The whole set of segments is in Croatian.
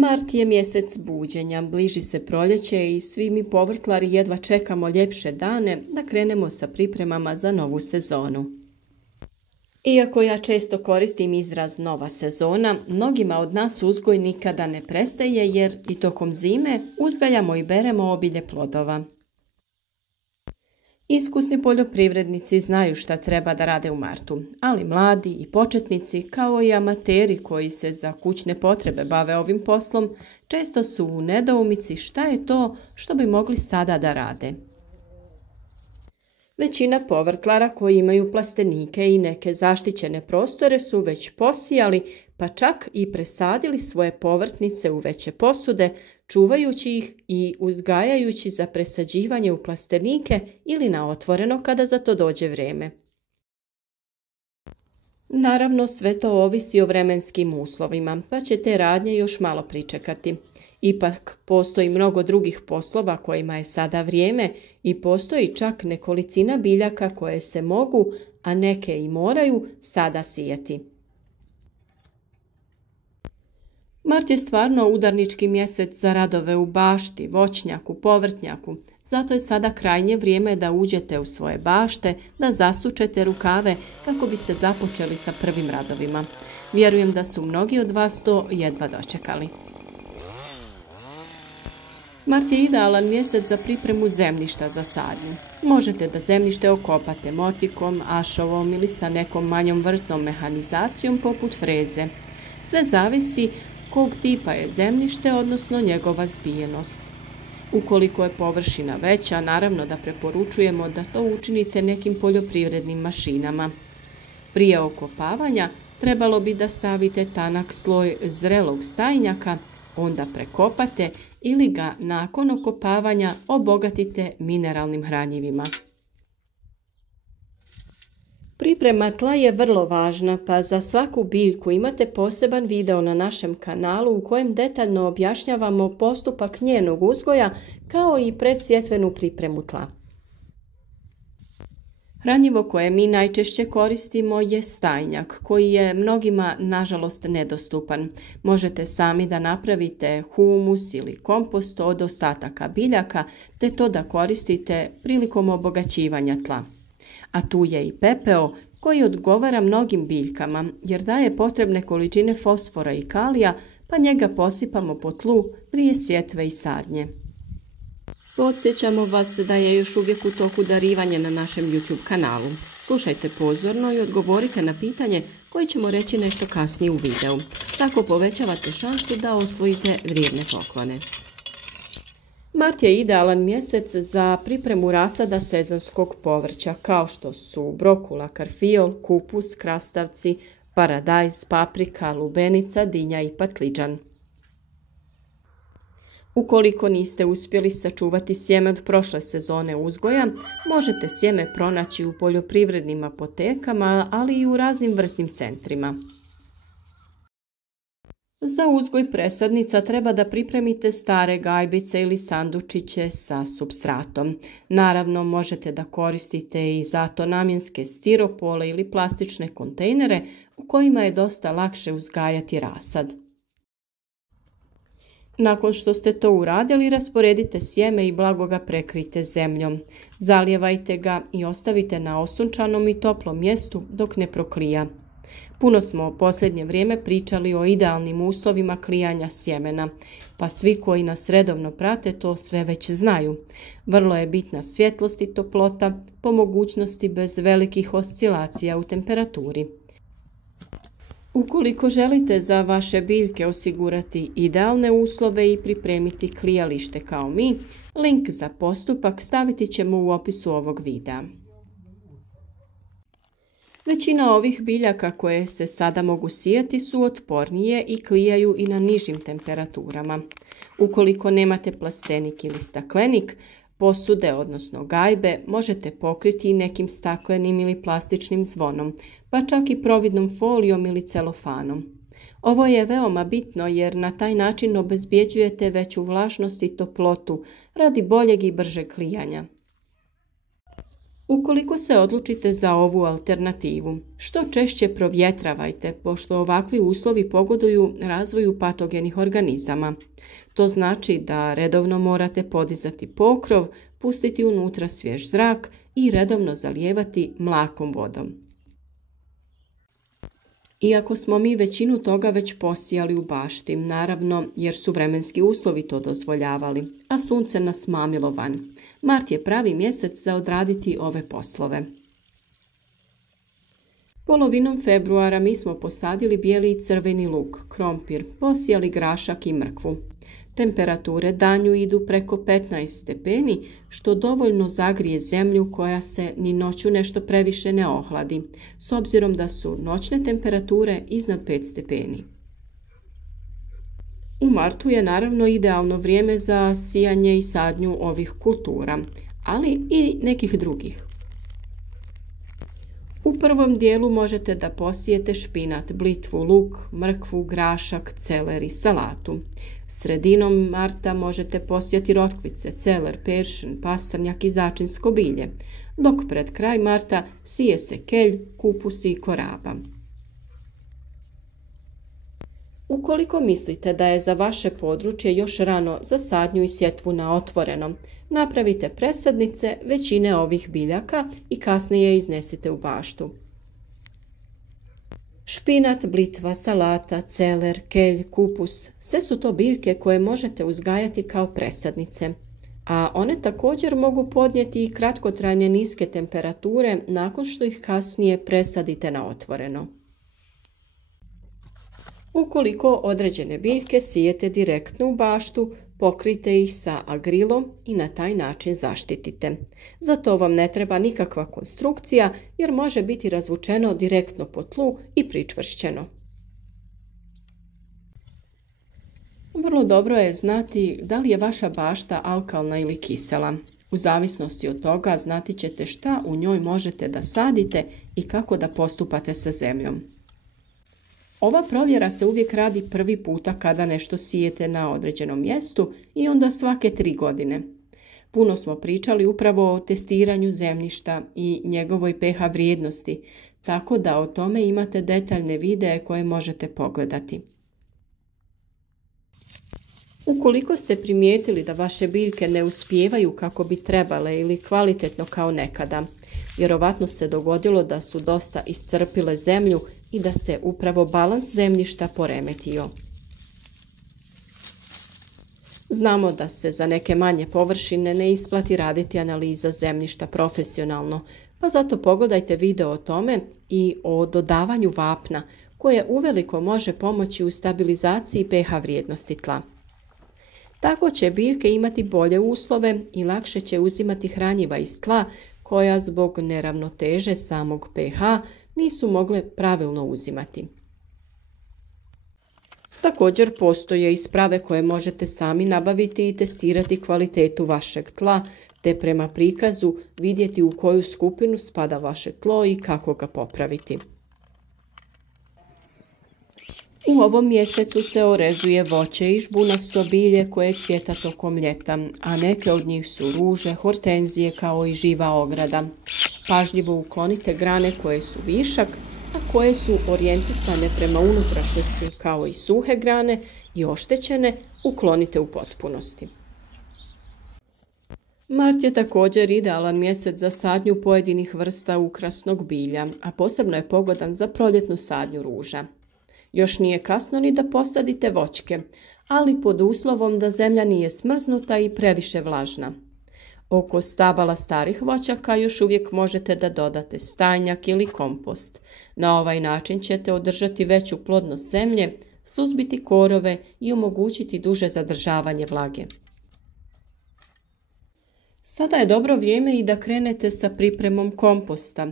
Mart je mjesec buđenja, bliži se proljeće i svi mi povrtlari jedva čekamo ljepše dane da krenemo sa pripremama za novu sezonu. Iako ja često koristim izraz nova sezona, mnogima od nas uzgoj nikada ne prestaje jer i tokom zime uzgajamo i beremo obilje plodova. Iskusni poljoprivrednici znaju šta treba da rade u martu, ali mladi i početnici, kao i amateri koji se za kućne potrebe bave ovim poslom, često su u nedoumici šta je to što bi mogli sada da rade. Većina povrtlara koji imaju plastenike i neke zaštićene prostore su već posijali, pa čak i presadili svoje povrtnice u veće posude, čuvajući ih i uzgajajući za presađivanje u plastenike ili na otvoreno kada za to dođe vrijeme. Naravno, sve to ovisi o vremenskim uslovima, pa će te radnje još malo pričekati. Ipak, postoji mnogo drugih poslova kojima je sada vrijeme i postoji čak nekolicina biljaka koje se mogu, a neke i moraju, sada sijati. Mart je stvarno udarnički mjesec za radove u bašti, voćnjaku, povrtnjaku. Zato je sada krajnje vrijeme da uđete u svoje bašte, da zasučete rukave kako biste započeli sa prvim radovima. Vjerujem da su mnogi od vas to jedva dočekali. Mart je idealan mjesec za pripremu zemljišta za sadnju. Možete da zemljište okopate motikom, ašovom ili sa nekom manjom vrtnom mehanizacijom poput freze. Sve zavisi kog tipa je zemljište, odnosno njegova zbijenost. Ukoliko je površina veća, naravno da preporučujemo da to učinite nekim poljoprivrednim mašinama. Prije okopavanja trebalo bi da stavite tanak sloj zrelog stajnjaka, onda prekopate ili ga nakon okopavanja obogatite mineralnim hranjivima. Priprema tla je vrlo važna, pa za svaku biljku imate poseban video na našem kanalu u kojem detaljno objašnjavamo postupak njenog uzgoja kao i predsjetvenu pripremu tla. Hranjivo koje mi najčešće koristimo je stajnjak, koji je mnogima nažalost nedostupan. Možete sami da napravite humus ili kompost od ostataka biljaka, te to da koristite prilikom obogaćivanja tla. A tu je i pepeo koji odgovara mnogim biljkama jer daje potrebne količine fosfora i kalija, pa njega posipamo po tlu prije sjetve i sadnje. Podsjećamo vas da je još uvijek u toku darivanje na našem YouTube kanalu. Slušajte pozorno i odgovorite na pitanje koje ćemo reći nešto kasnije u videu. Tako povećavate šansu da osvojite vrijedne poklone. Mart je idealan mjesec za pripremu rasada sezonskog povrća kao što su brokula, karfiol, kupus, krastavci, paradajz, paprika, lubenica, dinja i patliđan. Ukoliko niste uspjeli sačuvati sjeme od prošle sezone uzgoja, možete sjeme pronaći u poljoprivrednim apotekama, ali i u raznim vrtnim centrima. Za uzgoj presadnica treba da pripremite stare gajbice ili sandučiće sa supstratom. Naravno, možete da koristite i za to namjenske stiropole ili plastične kontejnere u kojima je dosta lakše uzgajati rasad. Nakon što ste to uradili, rasporedite sjeme i blago ga prekrijte zemljom. Zalijevajte ga i ostavite na osunčanom i toplom mjestu dok ne proklija. Puno smo u posljednje vrijeme pričali o idealnim uslovima klijanja sjemena, pa svi koji nas redovno prate to sve već znaju. Vrlo je bitna svjetlost i toplota, po mogućnosti bez velikih oscilacija u temperaturi. Ukoliko želite za vaše biljke osigurati idealne uslove i pripremiti klijalište kao mi, link za postupak staviti ćemo u opisu ovog videa. Većina ovih biljaka koje se sada mogu sijati su otpornije i klijaju i na nižim temperaturama. Ukoliko nemate plastenik ili staklenik, posude, odnosno gajbe, možete pokriti nekim staklenim ili plastičnim zvonom, pa čak i providnom folijom ili celofanom. Ovo je veoma bitno jer na taj način obezbjeđujete veću vlažnost i toplotu radi boljeg i bržeg klijanja. Ukoliko se odlučite za ovu alternativu, što češće provjetravajte, pošto ovakvi uslovi pogoduju razvoju patogenih organizama. To znači da redovno morate podizati pokrov, pustiti unutra svjež zrak i redovno zalijevati mlakom vodom. Iako smo mi većinu toga već posijali u bašti, naravno jer su vremenski uslovi to dozvoljavali, a sunce nas mamilo van. Mart je pravi mjesec za odraditi ove poslove. Polovinom februara mi smo posadili bijeli i crveni luk, krompir, posijali grašak i mrkvu. Temperature danju idu preko 15 stepeni, što dovoljno zagrije zemlju koja se ni noću nešto previše ne ohladi, s obzirom da su noćne temperature iznad 5 stepeni. U martu je naravno idealno vrijeme za sijanje i sadnju ovih kultura, ali i nekih drugih. U prvom dijelu možete da posijete špinat, blitvu, luk, mrkvu, grašak, celer i salatu. Sredinom marta možete posijati rotkvice, celer, peršin, pastrnjak i začinsko bilje, dok pred kraj marta sije se kelj, kupus i koraba. Ukoliko mislite da je za vaše područje još rano za sadnju i sjetvu na otvorenom, napravite presadnice većine ovih biljaka i kasnije iznesite u baštu. Špinat, blitva, salata, celer, kelj, kupus, sve su to biljke koje možete uzgajati kao presadnice, a one također mogu podnijeti i kratkotrajne niske temperature nakon što ih kasnije presadite na otvoreno. Ukoliko određene biljke sijete direktno u baštu, pokrijte ih sa agrilom i na taj način zaštitite. Za to vam ne treba nikakva konstrukcija jer može biti razvučeno direktno po tlu i pričvršćeno. Vrlo dobro je znati da li je vaša bašta alkalna ili kisela. U zavisnosti od toga znati ćete šta u njoj možete da sadite i kako da postupate sa zemljom. Ova provjera se uvijek radi prvi puta kada nešto sijete na određenom mjestu i onda svake 3 godine. Puno smo pričali upravo o testiranju zemljišta i njegovoj pH vrijednosti, tako da o tome imate detaljne videe koje možete pogledati. Ukoliko ste primijetili da vaše biljke ne uspijevaju kako bi trebale ili kvalitetno kao nekada, vjerovatno se dogodilo da su dosta iscrpile zemlju i da se upravo balans zemljišta poremetio. Znamo da se za neke manje površine ne isplati raditi analiza zemljišta profesionalno, pa zato pogledajte video o tome i o dodavanju vapna, koje uveliko može pomoći u stabilizaciji pH vrijednosti tla. Tako će biljke imati bolje uslove i lakše će uzimati hranjiva iz tla koja zbog neravnoteže samog pH nisu mogle pravilno uzimati. Također postoje i sprave koje možete sami nabaviti i testirati kvalitetu vašeg tla, te prema prikazu vidjeti u koju skupinu spada vaše tlo i kako ga popraviti. U ovom mjesecu se orezuje voće i žbunasto bilje koje cvjeta tokom ljeta, a neke od njih su ruže, hortenzije kao i živa ograda. Pažljivo uklonite grane koje su višak, a koje su orijentisane prema unutrašnjosti kao i suhe grane i oštećene uklonite u potpunosti. Mart je također idealan mjesec za sadnju pojedinih vrsta ukrasnog bilja, a posebno je pogodan za proljetnu sadnju ruža. Još nije kasno ni da posadite voćke, ali pod uslovom da zemlja nije smrznuta i previše vlažna. Oko stabala starih voćaka još uvijek možete da dodate stajnjak ili kompost. Na ovaj način ćete održati veću plodnost zemlje, suzbiti korove i omogućiti duže zadržavanje vlage. Sada je dobro vrijeme i da krenete sa pripremom komposta.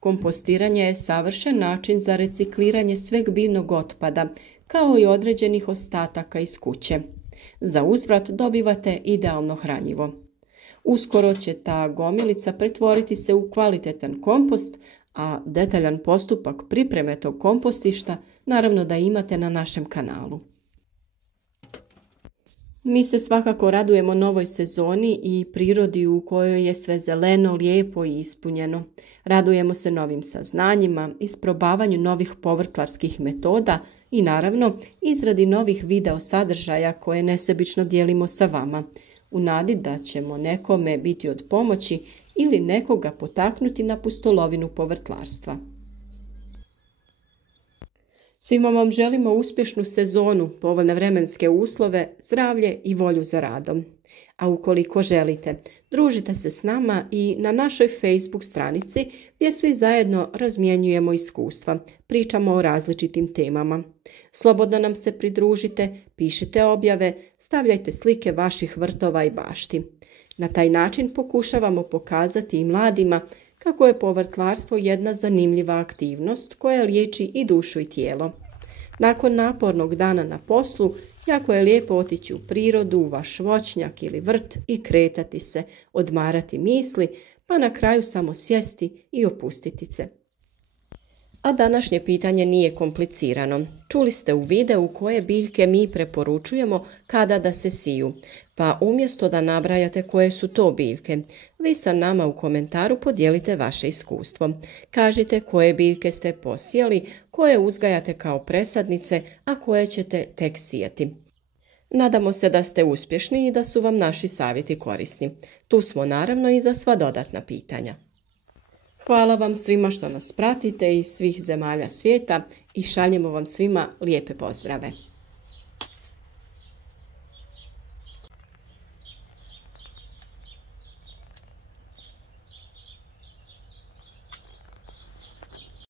Kompostiranje je savršen način za recikliranje sveg biljnog otpada, kao i određenih ostataka iz kuće. Za uzvrat dobivate idealno hranjivo. Uskoro će ta gomilica pretvoriti se u kvalitetan kompost, a detaljan postupak pripreme tog kompostišta naravno da imate na našem kanalu. Mi se svakako radujemo novoj sezoni i prirodi u kojoj je sve zeleno, lijepo i ispunjeno. Radujemo se novim saznanjima, isprobavanju novih povrtlarskih metoda i naravno izradi novih video sadržaja koje nesebično dijelimo sa vama, u nadi da ćemo nekome biti od pomoći ili nekoga potaknuti na pustolovinu povrtlarstva. Svima vam želimo uspješnu sezonu, povoljne vremenske uslove, zdravlje i volju za radom. A ukoliko želite, družite se s nama i na našoj Facebook stranici gdje svi zajedno razmjenjujemo iskustva, pričamo o različitim temama. Slobodno nam se pridružite, pišite objave, stavljajte slike vaših vrtova i bašti. Na taj način pokušavamo pokazati i mladima kako je povrtlarstvo jedna zanimljiva aktivnost koja liječi i dušu i tijelo. Nakon napornog dana na poslu, jako je lijepo otići u prirodu, u vaš voćnjak ili vrt i kretati se, odmarati misli, pa na kraju samo sjesti i opustiti se. A današnje pitanje nije komplicirano. Čuli ste u videu koje biljke mi preporučujemo kada da se siju, pa umjesto da nabrajate koje su to biljke, vi sa nama u komentaru podijelite vaše iskustvo. Kažite koje biljke ste posijali, koje uzgajate kao presadnice, a koje ćete tek sijati. Nadamo se da ste uspješni i da su vam naši savjeti korisni. Tu smo naravno i za sva dodatna pitanja. Hvala vam svima što nas pratite iz svih zemalja svijeta i šaljemo vam svima lijepe pozdrave.